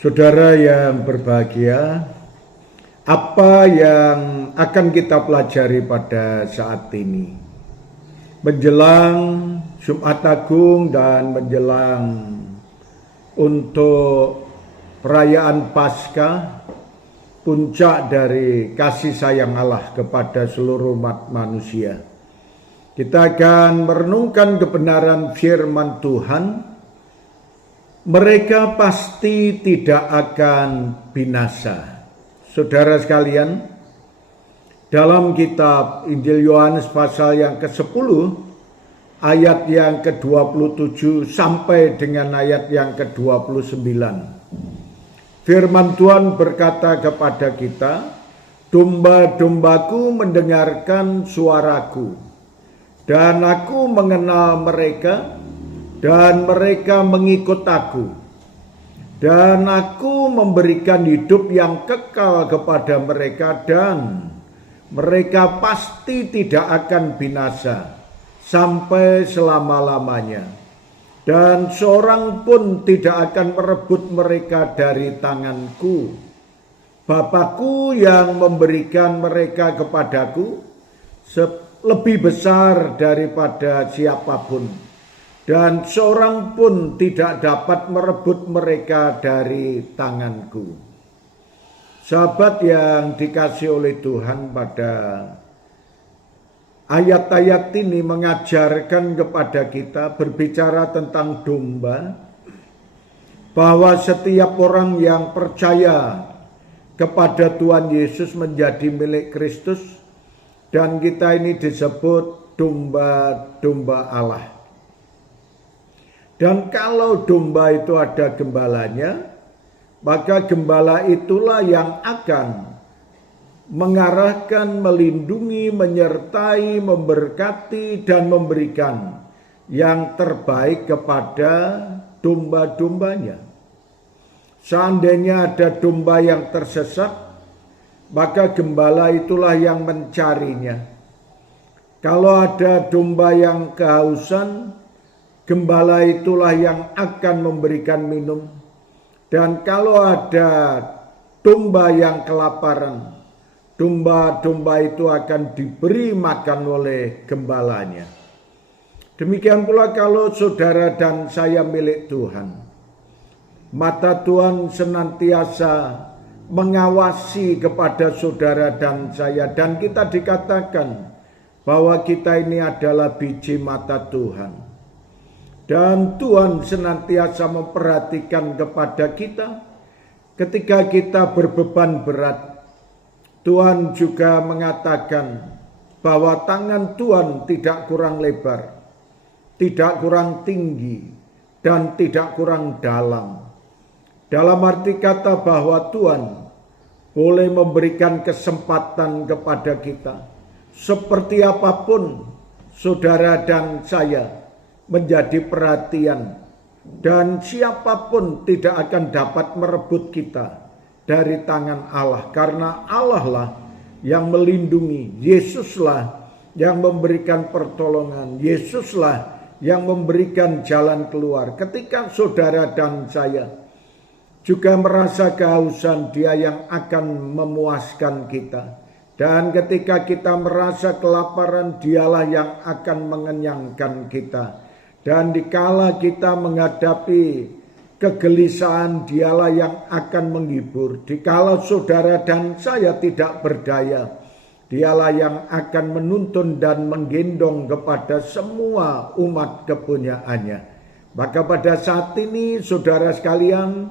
Saudara yang berbahagia, apa yang akan kita pelajari pada saat ini? Menjelang Jumat Agung dan menjelang untuk perayaan Paskah, puncak dari kasih sayang Allah kepada seluruh umat manusia. Kita akan merenungkan kebenaran firman Tuhan. Mereka pasti tidak akan binasa. Saudara sekalian, dalam kitab Injil Yohanes pasal yang ke-10, ayat yang ke-27 sampai dengan ayat yang ke-29. Firman Tuhan berkata kepada kita, "Domba-dombaku mendengarkan suaraku, dan aku mengenal mereka, dan mereka mengikut aku. Dan aku memberikan hidup yang kekal kepada mereka, dan mereka pasti tidak akan binasa sampai selama-lamanya. Dan seorang pun tidak akan merebut mereka dari tanganku. Bapakku yang memberikan mereka kepadaku lebih besar daripada siapapun. Dan seorang pun tidak dapat merebut mereka dari tanganku." Sahabat yang dikasihi oleh Tuhan, pada ayat-ayat ini mengajarkan kepada kita, berbicara tentang domba, bahwa setiap orang yang percaya kepada Tuhan Yesus menjadi milik Kristus, dan kita ini disebut domba-domba Allah. Dan kalau domba itu ada gembalanya, maka gembala itulah yang akan mengarahkan, melindungi, menyertai, memberkati, dan memberikan yang terbaik kepada domba-dombanya. Seandainya ada domba yang tersesat, maka gembala itulah yang mencarinya. Kalau ada domba yang kehausan, gembala itulah yang akan memberikan minum. Dan kalau ada domba yang kelaparan, domba-domba itu akan diberi makan oleh gembalanya. Demikian pula kalau saudara dan saya milik Tuhan, mata Tuhan senantiasa mengawasi kepada saudara dan saya, dan kita dikatakan bahwa kita ini adalah biji mata Tuhan. Dan Tuhan senantiasa memperhatikan kepada kita ketika kita berbeban berat. Tuhan juga mengatakan bahwa tangan Tuhan tidak kurang lebar, tidak kurang tinggi, dan tidak kurang dalam. Dalam arti kata bahwa Tuhan boleh memberikan kesempatan kepada kita. Seperti apapun saudara dan saya menjadi perhatian, dan siapapun tidak akan dapat merebut kita dari tangan Allah, karena Allah lah yang melindungi, Yesuslah yang memberikan pertolongan, Yesuslah yang memberikan jalan keluar. Ketika saudara dan saya juga merasa kehausan, Dia yang akan memuaskan kita. Dan ketika kita merasa kelaparan, Dialah yang akan mengenyangkan kita. Dan dikala kita menghadapi kegelisahan, Dialah yang akan menghibur. Dikala saudara dan saya tidak berdaya, Dialah yang akan menuntun dan menggendong kepada semua umat kepunyaannya. Maka pada saat ini saudara sekalian,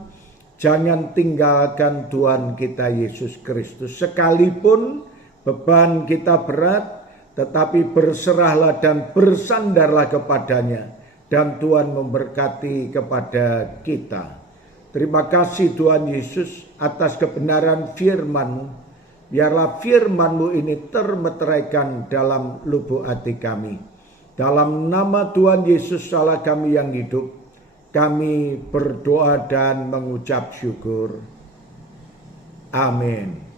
jangan tinggalkan Tuhan kita Yesus Kristus. Sekalipun beban kita berat, tetapi berserahlah dan bersandarlah kepadanya. Dan Tuhan memberkati kepada kita. Terima kasih Tuhan Yesus atas kebenaran firman-Mu. Biarlah firman-Mu ini termeteraikan dalam lubuk hati kami. Dalam nama Tuhan Yesus Allah kami yang hidup, kami berdoa dan mengucap syukur. Amin.